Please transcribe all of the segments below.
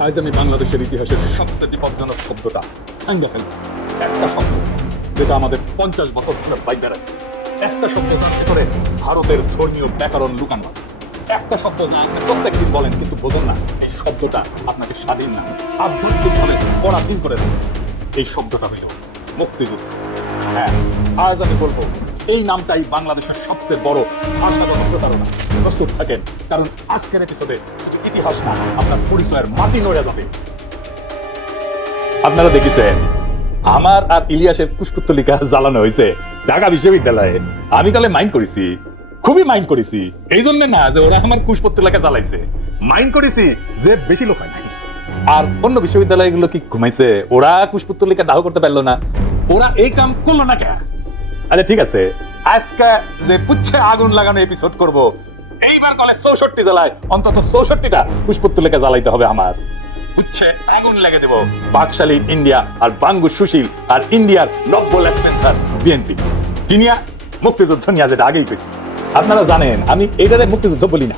আজ আমি বাংলাদেশের ইতিহাসের সবচেয়ে বিপজ্জনক শব্দটা আঙ্গা ফেলব। একটা শব্দ যেটা আমাদের 50 বছর ধরে বাইরে রাখছে। একটা শব্দ যার ভিতরে ভারতের ধর্মীয় ব্যাকরণ লুকানো আছে। একটা শব্দ যা আপনি প্রত্যেকদিন বলেন কিন্তু বোঝেন না। এই শব্দটা আপনাকে স্বাধীন না, আধ্যাত্মিকভাবে পরাধীন করে রাখছে। এই শব্দটা হইল মুক্তিযুদ্ধ। হ্যাঁ, আজ আমি বলবো এই নামটাই বাংলাদেশের সবচেয়ে বড় ভাষাগত প্রতারণা। প্রস্তুত থাকেন, কারণ আজকের এপিসোডে শুধু ইতিহাস না, আপনার পরিচয়ের মাটি নড়ে যাবে। আপনারা দেখেছেন আমার আর ইলিয়াসের কুশপুত্তলিকা জ্বালানো হয়েছে ঢাকা বিশ্ববিদ্যালয়ে। আমি তাহলে মাইন্ড করেছি, খুবই মাইন্ড করেছি। এই জন্য না যে ওরা আমার কুশপুত্তলিকা জ্বালাইছে, মাইন্ড করেছি যে বেশি লোক হয় নাই। আর অন্য বিশ্ববিদ্যালয়গুলো কি ঘুমাইছে? ওরা কুশপুত্তলিকা দাহ করতে পারলো না, ওরা এই কাম করলো না কেন? আরে ঠিক আছে, আজকে যে পুচ্ছে আগুন লাগানো এপিসোড করব, এইবার কলে 64 জেলায় অন্তত 64টা পুষ্পত্তলিকা জ্বালাইতে হবে আমার। পুচ্ছে আগুন লেগে দেব বাকশালী ইন্ডিয়া আর বাঙ্গু সুশীল আর ইন্ডিয়ার নব্য লেসমেন্সার বিএনপি কিনিয়া মুক্তিযুদ্ধ নিয়ে যেটা আগেই কইছি। আপনারা জানেন আমি এইটারে মুক্তিযুদ্ধ বলি না।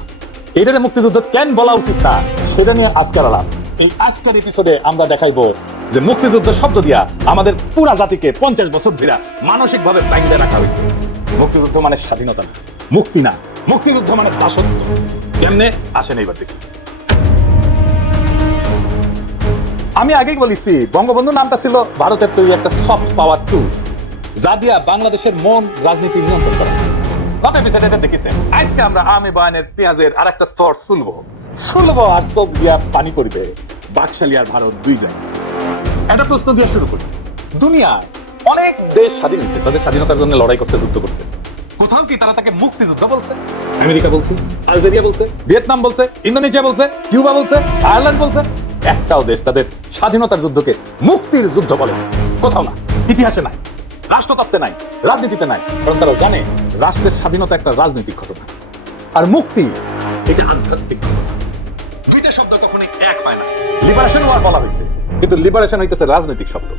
এইটারে মুক্তিযুদ্ধ কেন বলা উচিত না সেটা নিয়ে আজকের আলাপ। এই আজকের এপিসোডে আমরা দেখাইবো যে মুক্তিযুদ্ধ শব্দ দিয়া আমাদের পুরা জাতিকে 50 বছর ধরে মানসিক ভাবে বাইন্ধে রাখা হয়েছে। মুক্তিযুদ্ধ মানে স্বাধীনতা না, মুক্তি না। মুক্তিযুদ্ধ মানে দাসত্ব। কেমনে আসেন এইবার দেখি। আমি আগেই বলেছি বঙ্গবন্ধু নামটা ছিল ভারতের তৈরি একটা সফট পাওয়ার টুল, যা দিয়া বাংলাদেশের মন রাজনীতি নিয়ন্ত্রণ করা হয়েছে। কত এপিসোডে দেখেছেন। আজকে আমরা আমি বয়ানের পেঁয়াজের আর একটা স্তর সুলবো আর চোখ দিয়া পানি পড়বে বাকশালী আর ভারত দুই জায়গায়। একটা প্রশ্ন দিয়ে শুরু করি। দুনিয়া অনেক দেশ স্বাধীন হয়েছে, তাদের স্বাধীনতার জন্য লড়াই করতে, যুদ্ধ করছে। কোথাও কি তারা তাকে মুক্তিযুদ্ধ বলছে? আমেরিকা বলছে, আলজেরিয়া বলছে, ভিয়েতনাম বলছে, ইন্দোনেশিয়া বলছে, কিউবা বলছে, আয়ারল্যান্ড বলছে। একটাও দেশ তাদের স্বাধীনতার যুদ্ধকে মুক্তির যুদ্ধ বলে কোথাও না। ইতিহাসে নাই, রাষ্ট্রতত্ত্বে নাই, রাজনীতিতে নাই। কারণ তারা জানে রাষ্ট্রের স্বাধীনতা একটা রাজনৈতিক ঘটনা আর মুক্তি এটা আধ্যাত্মিক ঘটনা। দুইটা শব্দ কখনোই এক হয় না। লিবারেশন ওয়ার বলা হয়েছে, কিন্তু লিবারেশন হইতেছে রাজনৈতিক শব্দ,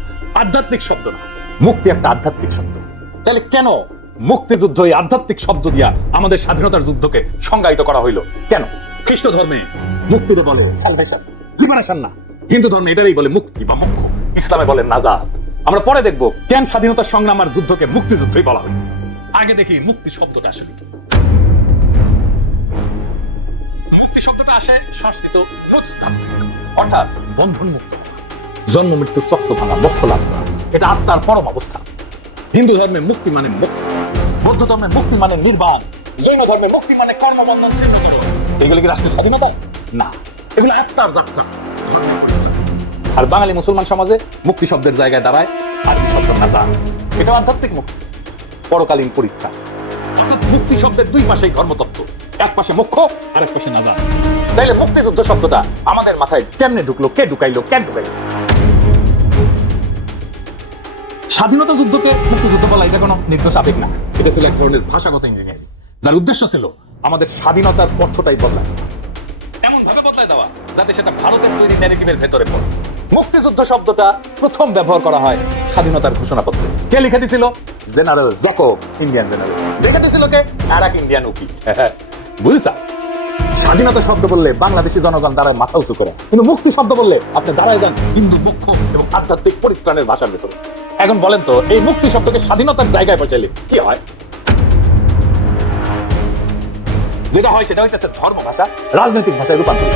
আধ্যাত্মিক শব্দ না। মুক্তি একটা আধ্যাত্মিক শব্দ। তাহলে কেন মুক্তিযুদ্ধ এই আধ্যাত্মিক শব্দ দিয়া আমাদের স্বাধীনতার যুদ্ধকে সংজ্ঞায়িত করা হইল? কেন? খ্রিস্ট ধর্মে মুক্তিকে বলে সালভেশন, লিবারেশন না। হিন্দু ধর্মে এটারই বলে মুক্তি বা মোক্ষ, ইসলামে বলে নাজাত। আমরা পরে দেখব কেন স্বাধীনতা সংগ্রাম আর যুদ্ধকে মুক্তিযুদ্ধই বলা হয়। আগে দেখি মুক্তি শব্দটা আসলে কি। মুক্তি শব্দটা আসে সংস্কৃত অর্থাৎ বন্ধন মুক্ত, জন্ম মৃত্যু চক্র ভাঙা, মোক্ষ লাভ করা। এটা আত্মার পরম অবস্থা। হিন্দু ধর্মে মুক্তি মানে মুক্তি, বৌদ্ধ ধর্মে মুক্তি মানে নির্বাণ, জৈন ধর্মে মুক্তি মানে কর্মবন্ধন ছিন্ন করা। এগুলো কি রাষ্ট্রের স্বাধীনতা? না, এগুলো আত্মার যাত্রা। আর বাঙালি মুসলমান সমাজে মুক্তি শব্দের জায়গায় দাঁড়ায় আরবি শব্দ নাজাত। এটা আধ্যাত্মিক মুক্তি, পরকালীন পরীক্ষা। অর্থাৎ মুক্তি শব্দের দুই পাশেই ধর্মতত্ত্ব, এক পাশে মোক্ষ আর এক পাশে নাজাত। তাইলে মুক্তিযুদ্ধ শব্দটা আমাদের মাথায় কেমনে ঢুকলো, কে ঢুকাইলো, কেন ঢুকাইলো? স্বাধীনতা যুদ্ধকে মুক্তিযুদ্ধ বলা এটা কোনো নির্দোষ আবেগ না। এটা ছিল এক ধরনের ভাষাগত ইঞ্জিনিয়ারিং, যার উদ্দেশ্য ছিল আমাদের স্বাধীনতার অর্থটাই বদলায়, এমন ভাবে বদলায় দেওয়া যাতে সেটা ভারতের তৈরি ন্যারেটিভের ভেতরে পড়ে। মুক্তিযুদ্ধ শব্দটা প্রথম ব্যবহার করা হয় স্বাধীনতার ঘোষণাপত্রে। কে লিখে দিয়েছিল? General Jacob, Indian general. লিখে দিয়েছিল কে? আরেক ইন্ডিয়ান উকি। বুঝছা? স্বাধীনতা শব্দ বললে বাংলাদেশি জনগণ দাঁড়ায় মাথা উঁচু করে, কিন্তু মুক্তি শব্দ বললে আপনি দাঁড়ায় যান হিন্দু মোক্ষ এবং আধ্যাত্মিক পরিত্রাণের ভাষার ভেতরে। এখন বলেন তো এই মুক্তি শব্দকে স্বাধীনতার জায়গায় পৌঁছালে কি হয়? যেটা হয় সেটা হইতেছে ধর্ম ভাষা রাজনৈতিক ভাষায় রূপান্তরিত।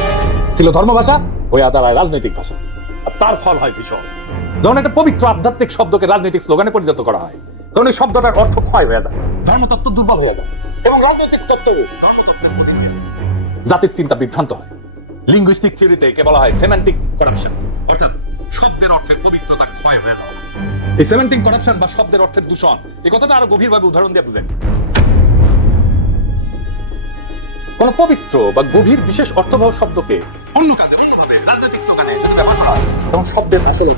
ছিল ধর্ম ভাষা হয়ে দাঁড়ায় রাজনৈতিক ভাষা, আর তার ফল হয় ভীষণ। যখন একটা পবিত্র আধ্যাত্মিক শব্দকে রাজনৈতিক স্লোগানে পরিণত করা হয়, তখন এই শব্দটার অর্থ ক্ষয় হয়ে যায়, ধর্মতত্ত্ব দুর্বল হয়ে যায় এবং রাজনৈতিক তত্ত্ব জাতির চিন্তা বিভ্রান্ত হয়। লিঙ্গুইস্টিক থিওরিতে একে বলা হয় সেমান্টিক করাপশন, অর্থাৎ শব্দের অর্থের পবিত্রতা ক্ষয় হয়ে যাওয়া। এই সেমান্টিক করাপশন বা শব্দের অর্থের দূষণ, এই কথাটা আরো গভীরভাবে উদাহরণ দিয়ে বুঝেন। কোন পবিত্র বা গভীর বিশেষ অর্থবহ শব্দকে অন্য কাজে অন্যভাবে রাজনৈতিক স্লোগানে ব্যবহার করা হয়, তখন শব্দের আসল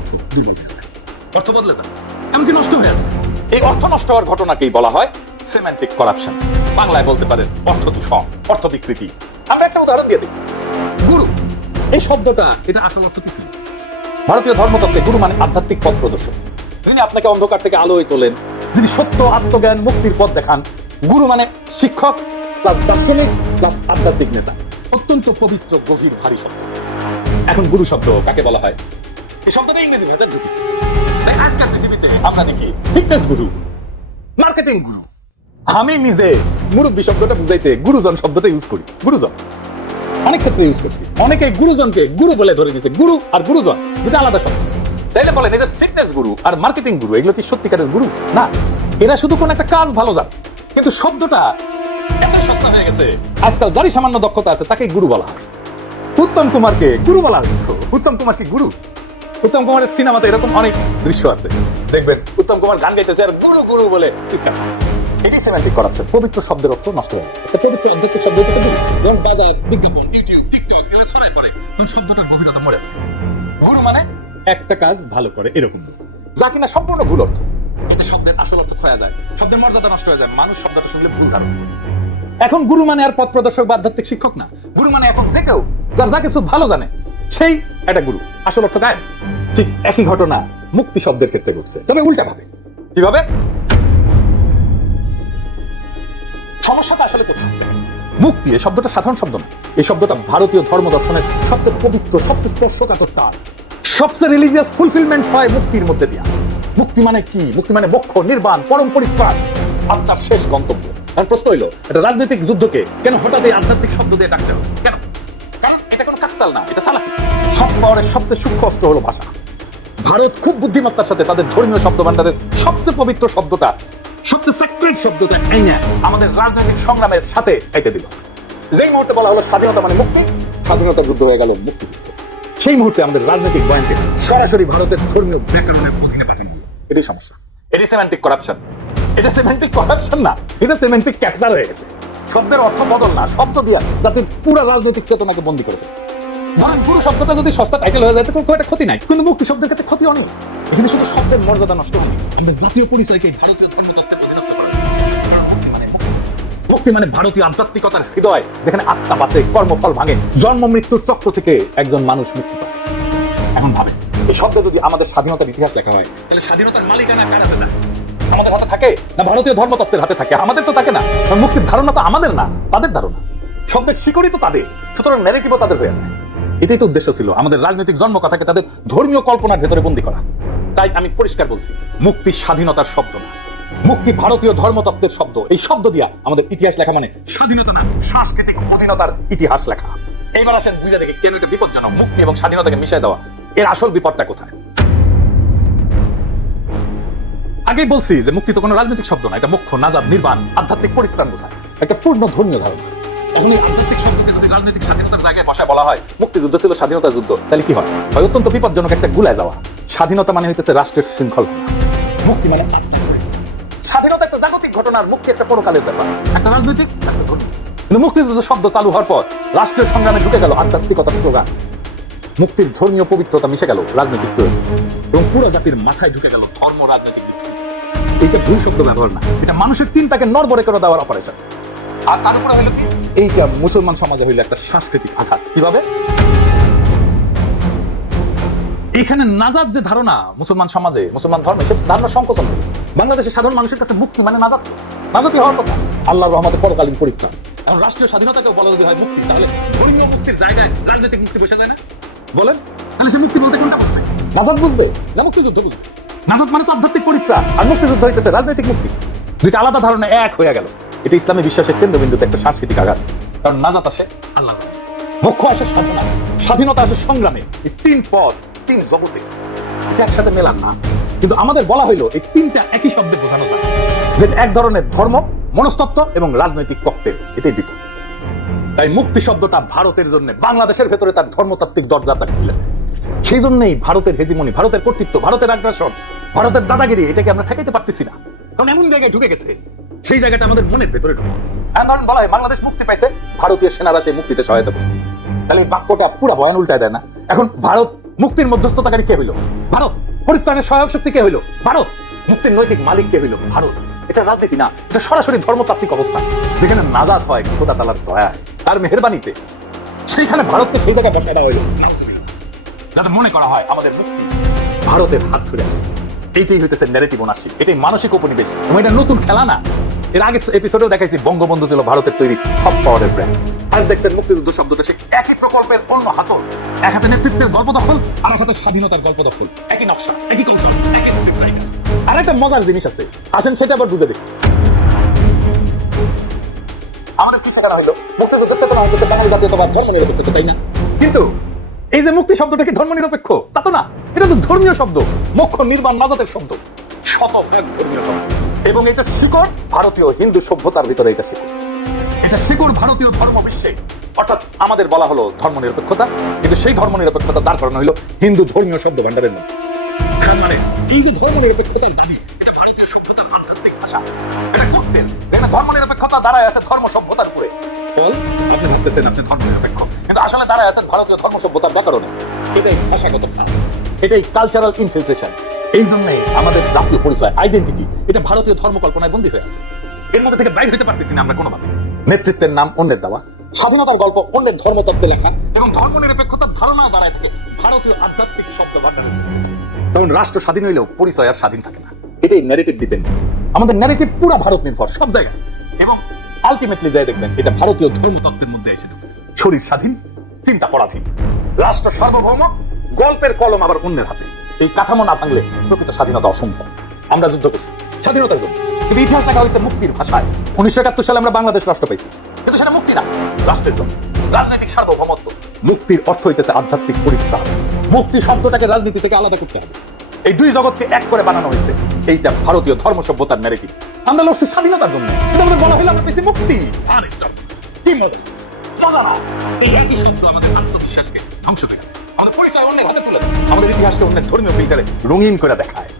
অর্থ বদলে যায়, এমনকি নষ্ট হয়ে যায়। এই অর্থ নষ্ট হওয়ার ঘটনাকেই বলা হয় সেমান্টিক করাপশন। বাংলায় বলতে পারেন অর্থ দূষণ, অর্থ বিকৃতি। আমরা একটা উদাহরণ দিয়ে দিই। গুরু এই শব্দটা, এটা আসল অর্থ কিছু। ভারতীয় ধর্মতত্ত্বে গুরু মানে আধ্যাত্মিক পথ প্রদর্শক, যিনি আপনাকে অন্ধকার থেকে আলোয় তোলেন, যিনি সত্য, আত্মজ্ঞান, মুক্তির পথ দেখান। গুরু মানে শিক্ষক প্লাস দার্শনিক প্লাস আধ্যাত্মিক নেতা। অত্যন্ত পবিত্র, গভীর, ভারী শব্দ। এখন গুরু শব্দ কাকে বলা হয়? এই শব্দটা ইংরেজি ভাষায় ঢুকেছে। তাই আজকাল পৃথিবীতে আমরা দেখি ফিটনেস গুরু, মার্কেটিং গুরু। আমি নিজে মুরব্বী শব্দটা বুঝাইতে গুরুজন শব্দটা ইউজ করি। গুরুজন অনেক ক্ষেত্রে ইউজ করছি। অনেকে গুরুজনকে গুরু বলে ধরে নিয়েছে। গুরু আর গুরুজন দুটো আলাদা শব্দ। তাইলে বলেন এই যে ফিটনেস গুরু আর মার্কেটিং গুরু এগুলো কি সত্যিকারের গুরু? না, এরা শুধু কোন একটা কাজ ভালো জানে, কিন্তু শব্দটা এত সস্তা হয়ে গেছে আজকাল যারই সামান্য দক্ষতা আছে তাকে গুরু বলা হয়। উত্তম কুমারকে গুরু বলা হয়। উত্তম কুমার কি গুরু? উত্তম কুমারের সিনেমাতে এরকম অনেক দৃশ্য আছে, দেখবেন উত্তম কুমার গান গাইতেছে আর গুরু গুরু বলে চিৎকার করছে। এটি সিমেন্টিক করাপশন। পবিত্র শব্দের অর্থ নষ্ট হয়ে যায়। একটা পবিত্র অধ্যক্ষ শব্দ হচ্ছে গুরু। যেমন বাজার, বিজ্ঞাপন, ইউটিউব, টিকটক এগুলো ছড়ায় পড়ে, তখন শব্দটার গভীরতা মরে যায়। গুরু মানে একটা কাজ ভালো করে এরকম, যা কিনা সম্পূর্ণ ভুল অর্থ। এতে শব্দের আসল অর্থ খোয়া যায়, শব্দের মর্যাদা নষ্ট হয়ে যায়, মানুষ শব্দটা শুনলে ভুল ধারণ করে। এখন গুরু মানে আর পথ প্রদর্শক বা আধ্যাত্মিক শিক্ষক না। গুরু মানে এখন যে কেউ যার যা কিছু ভালো জানে সেই একটা গুরু। আসল অর্থ গায়েব। ঠিক একই ঘটনা মুক্তি শব্দের ক্ষেত্রে ঘটছে, তবে উল্টা ভাবে। কিভাবে? সমস্যাটা আসলে কোথায়? মুক্তি এই শব্দটা সাধারণ শব্দ না। এই শব্দটা ভারতীয় ধর্ম দর্শনের সবচেয়ে পবিত্র, সবচেয়ে স্পর্শকাতর তার। সবচেয়ে রিলিজিয়াস ফুলফিলমেন্ট হয় মুক্তির মধ্যে দিয়া। মুক্তি মানে কি? মুক্তি মানে মোক্ষ, নির্বাণ, পরম পরিত্রাণ, আত্মার শেষ গন্তব্য। এখন প্রশ্ন হইল, এটা রাজনৈতিক যুদ্ধকে কেন হঠাৎ এই আধ্যাত্মিক শব্দ দিয়ে ডাকতে হবে? কেন? কারণ এটা কোনো কাকতাল না, এটা সালাকি। সব পাওয়ারের সবচেয়ে সূক্ষ্ম অস্ত্র হলো ভাষা। ভারত খুব বুদ্ধিমত্তার সাথে তাদের ধর্মীয় শব্দ ভান্ডারের সবচেয়ে পবিত্র শব্দটা, সবচেয়ে সেক্রেট শব্দটা আইনা আমাদের রাজনৈতিক সংগ্রামের সাথে আইতে দিল। যেই মুহূর্তে বলা হলো স্বাধীনতা মানে মুক্তি, স্বাধীনতার যুদ্ধ হয়ে গেল মুক্তিযুদ্ধ। সেই মুহূর্তে আমাদের রাজনৈতিক বয়ানকে সরাসরি ভারতের ধর্মীয় ব্যাকরণের অধীনে পাঠানো হলো। এটাই সমস্যা। এটি সেমান্টিক করাপশন। এটা সেমান্টিক করাপশন না, এটা সেমান্টিক ক্যাপচার হয়ে গেছে। শব্দের অর্থ বদল না, শব্দ দিয়া জাতির পুরো রাজনৈতিক চেতনাকে বন্দী করে ফেলছে। ধরেন গুরু শব্দটা যদি সস্তা টাইটেল হয়ে যায় তো কোনো একটা ক্ষতি নাই, কিন্তু মুক্তি শব্দের ক্ষেত্রে ক্ষতি অনেক। এখানে শুধু শব্দের মর্যাদা নষ্ট হয়নি, আমাদের জাতীয় পরিচয়কে ভারতীয় ধর্মতত্ত্বের অধীনস্থ করা হয়েছে। মুক্তি মানে ভারতীয় আধ্যাত্মিকতার হৃদয়, যেখানে আত্মা বাঁচে, কর্মফল ভাঙে, জন্ম মৃত্যুর চক্র থেকে একজন মানুষ মুক্তি পায়। এখন ভাবেন, এই শব্দে যদি আমাদের স্বাধীনতার ইতিহাস লেখা হয়, তাহলে স্বাধীনতার মালিকানা কার হাতে থাকে? আমাদের হাতে থাকে না ভারতীয় ধর্মতত্ত্বের হাতে থাকে? আমাদের তো থাকে না। মুক্তির ধারণা তো আমাদের না, তাদের ধারণা। শব্দের শিকড়ই তো তাদের, সুতরাং ন্যারেটিভও তাদের হয়ে যায়। এটাই তো উদ্দেশ্য ছিল, আমাদের রাজনৈতিক জন্মকথাকে তাদের ধর্মীয় কল্পনার ভেতরে বন্দী করা। তাই আমি পরিষ্কার বলছি, মুক্তি স্বাধীনতার শব্দ না, মুক্তি ভারতীয় ধর্মতত্ত্বের শব্দ। এই শব্দ দিয়া আমাদের ইতিহাস লেখা মানে স্বাধীনতা না, সাংস্কৃতিক অধীনতার ইতিহাস লেখা। এইবার আসেন বুঝে দেখি কেন এটা বিপজ্জনক। মুক্তি এবং স্বাধীনতাকে মিশিয়ে দেওয়া, এর আসল বিপদটা কোথায়? আগেই বলছি যে মুক্তি তো কোনো রাজনৈতিক শব্দ না, এটা মোক্ষ, নাজাত, নির্বাণ, আধ্যাত্মিক পরিত্রাণ বোঝায়, একটা পূর্ণ ধর্মীয় ধারণা। এখন এই আধ্যাত্মিক শব্দকে যদি রাজনৈতিক স্বাধীনতার জায়গায় বসায় বলা হয় মুক্তিযুদ্ধ ছিল স্বাধীনতার যুদ্ধ, তাহলে কি হয়? হয় অত্যন্ত বিপজ্জনক, একটা গুলায় যাওয়া। স্বাধীনতা মানে হইতেছে রাষ্ট্রের শৃঙ্খল, মুক্তি মানে স্বাধীনতা একটা জাগতিক ঘটনা, আর মুক্তি একটা পরকালের ব্যাপার, একটা রাজনৈতিক, একটা ধর্মীয়। কিন্তু মুক্তিযুদ্ধ শব্দ চালু হওয়ার পর রাষ্ট্রীয় সংগ্রামে ঢুকে গেল আধ্যাত্মিকতার স্লোগান। মুক্তির ধর্মীয় পবিত্রতা মিশে গেল রাজনৈতিক প্রয়োগ, এবং পুরো জাতির মাথায় ঢুকে গেল ধর্ম রাজনৈতিক। এইটা ভুল শব্দ ব্যবহার না, এটা মানুষের চিন্তাকে নড়বড়ে করে দেওয়ার অপারেশন। আর তার উপরে হইল কি, এইটা মুসলমান সমাজে হইল একটা সাংস্কৃতিক আঘাত। কিভাবে? এখানে নাজাত যে ধারণা মুসলমান সমাজে, মুসলমান ধর্মে, সে ধারণা সংকোচন করে। বাংলাদেশের সাধারণ মানুষের কাছে মুক্তি মানে নাজাত, নাজাতি হওয়ার কথা, আল্লাহর রহমতে পরকালীন পরিত্রাণ। এখন রাষ্ট্রীয় স্বাধীনতাকেও বলা যদি হয় মুক্তি, তাহলে ধর্মীয় মুক্তির জায়গায় রাজনৈতিক মুক্তি বসে যায় না? বলেন, তাহলে সে মুক্তি বলতে কোনটা বুঝবে? নাজাত বুঝবে না মুক্তিযুদ্ধ বুঝবে? নাজাত মানে তো আধ্যাত্মিক পরিত্রাণ, আর মুক্তিযুদ্ধ হইতেছে রাজনৈতিক মুক্তি। দুইটা আলাদা ধারণা এক হয়ে গেল। এটা ইসলামী বিশ্বাসের কেন্দ্রবিন্দুতে একটা সাংস্কৃতিক আঘাত। কারণ নাজাত আসে আল্লাহ, মোক্ষ আসে সাধনা, স্বাধীনতা আসে সংগ্রামে। এই তিন পথ, তিন জগতে, এটা একসাথে মেলান না। কিন্তু আমাদের বলা হইলো এই তিনটা একই শব্দে বোঝানো যায়, যেটা এক ধরনের ধর্ম, মনস্তত্ত্ব এবং রাজনৈতিক ককটেল। এটাই বিপদ। তাই মুক্তি শব্দটা ভারতের জন্য বাংলাদেশের ভেতরে তার ধর্মতাত্ত্বিক দরজাটা খুলে দেয়। সেই জন্যই ভারতের হেজিমনি, ভারতের কর্তৃত্ব, ভারতের আগ্রাসন, ভারতের দাদাগিরি, এটাকে আমরা ঠেকাইতে পারতেছি না। কারণ এমন জায়গায় ঢুকে গেছে, সেই জায়গাটা আমাদের মনের ভেতরে ঢুকেছে। ধরেন বলা হয় বাংলাদেশ মুক্তি পাইছে, ভারতীয় সেনারা সেই মুক্তিতে সহায়তা করছে, তাহলে এই বাক্যটা পুরো বয়ান উল্টায় দেয় না? এখন ভারত মুক্তির মধ্যস্থতাকারী কে হইল? ভারত। পরিত্রাণের সহায়ক শক্তি কে হইল? ভারত। মুক্তির নৈতিক মালিক কে হইল? ভারত। এটা রাজনীতি না, এটা সরাসরি ধর্মতাত্ত্বিক অবস্থা, যেখানে নাজাত হয় খোদা তাআলার দয়ায়, তার মেহেরবানিতে। সেইখানে ভারতকে সেই জায়গায় বসায় দেওয়া হইল, যাতে মনে করা হয় আমাদের মুক্তি ভারতের হাত ধরে আসছে। এইটাই হইতেছে ন্যারেটিভ ওনারশিপ, এটাই মানসিক উপনিবেশ, এবং এটা নতুন খেলা না। এর আগে এপিসোডেও দেখাইছি বঙ্গবন্ধু ছিল ভারতের তৈরি সব পাওয়ারের ব্র্যান্ড। আজ দেখছেন মুক্তিযুদ্ধ শব্দটা সে একই প্রকল্পের অন্য হাতল, এক হাতে নেতৃত্বের গল্প দখল আর এক হাতে স্বাধীনতার গল্প দখল, একই নকশা, একই কৌশল, একই স্ক্রিপ্ট রাইটার। আর একটা মজার জিনিস আছে, আসেন সেটা আবার বুঝে দেখি। আমাদের কি শেখানো হইলো? মুক্তিযুদ্ধের চেতনা হচ্ছে বাঙালি জাতীয়তাবাদ, ধর্মনিরপেক্ষতা, তাই না? কিন্তু এই যে মুক্তি শব্দটা কি ধর্মনিরপেক্ষ? তা তো না, এটা তো ধর্মীয় শব্দ, মোক্ষ নির্বাণ নাজাতের শব্দ, শতভাগ ধর্মীয় শব্দ। এবং এটা শিকড় ভারতীয় হিন্দু সভ্যতার ভিতরে, এটা শিকড়, এটা শিকড় ভারতীয় ধর্ম বিশ্বে। অর্থাৎ আমাদের বলা হলো ধর্মনিরপেক্ষতা, কিন্তু সেই ধর্মনিরপেক্ষতা দাঁড় করানো হলো হিন্দু ধর্মীয় শব্দ ভান্ডারের মধ্যে। মানে এই যে ধর্মনিরপেক্ষতার দাবি, এটা ভারতীয় সভ্যতার আধ্যাত্মিক ভাষা, এটা করতেন। ধর্মনিরপেক্ষতা দাঁড়ায় আছে ধর্ম সভ্যতার উপরে। বল, আপনি ভাবতেছেন আপনি ধর্মনিরপেক্ষ, কিন্তু আসলে দাঁড়ায় আছেন ভারতীয় ধর্ম সভ্যতার ব্যাকরণে। এটাই ভাষাগত ফাঁদ, এটাই কালচারাল ইনফিলট্রেশন। এই জন্যই আমাদের জাতীয় পরিচয়, আইডেন্টিটি, এটা ভারতীয় ধর্মকল্পনায় বন্দী হয়ে আছে। এর মধ্যে থেকে বাইরে হতে পারতেছি না আমরা কোনোভাবে। নেতৃত্বের নাম অন্যের দেওয়া, স্বাধীনতার গল্প অন্যের ধর্মতত্ত্বে লেখা, এবং ধর্মনিরপেক্ষতার ধারণাও দাঁড়ায় থাকে ভারতীয় আধ্যাত্মিক শব্দ ভান্ডারে। কারণ রাষ্ট্র স্বাধীন হইলেও পরিচয় আর স্বাধীন থাকে না। এটাই ন্যারেটিভ ডিপেন্ডেন্স। আমাদের ন্যারেটিভ পুরো ভারত নির্ভর সব জায়গায়, এবং আলটিমেটলি যাই দেখবেন এটা ভারতীয় ধর্মতত্ত্বের মধ্যে এসে ঢুকছে। শরীর স্বাধীন, চিন্তা পরাধীন, রাষ্ট্র সার্বভৌম, গল্পের কলম আবার অন্যের হাতে। এই কাঠামো না ভাঙলে প্রকৃত স্বাধীনতা অসম্ভব। আমরা যুদ্ধ করছি স্বাধীনতার জন্য, কিন্তু ইতিহাস লেখা হয়েছে মুক্তির ভাষায়। 1971 সালে আমরা বাংলাদেশ রাষ্ট্র পাইছি, কিন্তু সেটা মুক্তি না, রাষ্ট্রের জন্য, রাজনৈতিক সার্বভৌমত্ব। মুক্তির অর্থ হইতেছে আধ্যাত্মিক পরিত্রাণ। মুক্তি শব্দটাকে রাজনীতি থেকে আলাদা করতে হবে। এই দুই জগৎকে এক করে বানানো হয়েছে, এইটা ভারতীয় ধর্ম সভ্যতার ন্যারেটিভ। আমরা লড়ছি স্বাধীনতার জন্য, কিন্তু আমাদের বলা হলো আমরা পেয়েছি মুক্তি। আর কি মজা না? এই একই শব্দ আমাদের আত্মবিশ্বাসকে ধ্বংস করে দেয়, আমাদের পরিচয় অন্যের হাতে তুলে দেয়, আমাদের ইতিহাসকে অন্যের ধর্মীয় ফিল্টারে রঙিন করে দেখায়।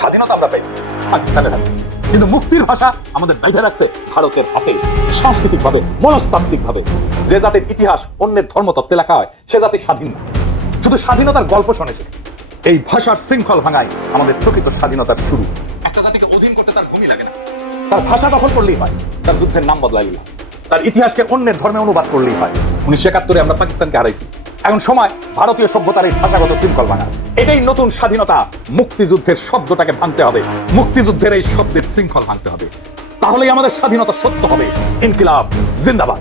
স্বাধীনতা আমরা পাইছি পাকিস্তানের হাতে, কিন্তু মুক্তির ভাষা আমাদের বাইধে রাখছে ভারতের হাতে। সাংস্কৃতিক ভাবে, মনস্তাত্ত্বিক ভাবে যে জাতির ইতিহাস অন্যের ধর্মতত্ত্বে লেখা হয়, সে জাতি স্বাধীন না, শুধু স্বাধীনতার গল্প শুনেছে। এই ভাষার শৃঙ্খল ভাঙায় আমাদের প্রকৃত স্বাধীনতার শুরু। একটা জাতিকে অধীন করতে তার ভূমি লাগে না, তার ভাষা দখল করলেই হয়, তার যুদ্ধের নাম বদলাইলেই হয়, তার ইতিহাসকে অন্যের ধর্মে অনুবাদ করলেই হয়। 1971 আমরা পাকিস্তানকে হারাইছি, এখন সময় ভারতীয় সভ্যতার এই ভাষাগত শৃঙ্খল ভাঙা। এটাই নতুন স্বাধীনতা। মুক্তিযুদ্ধের শব্দটাকে ভাঙতে হবে, মুক্তিযুদ্ধের এই শব্দের শৃঙ্খল ভাঙতে হবে, তাহলেই আমাদের স্বাধীনতা সত্য হবে। ইনকিলাব জিন্দাবাদ।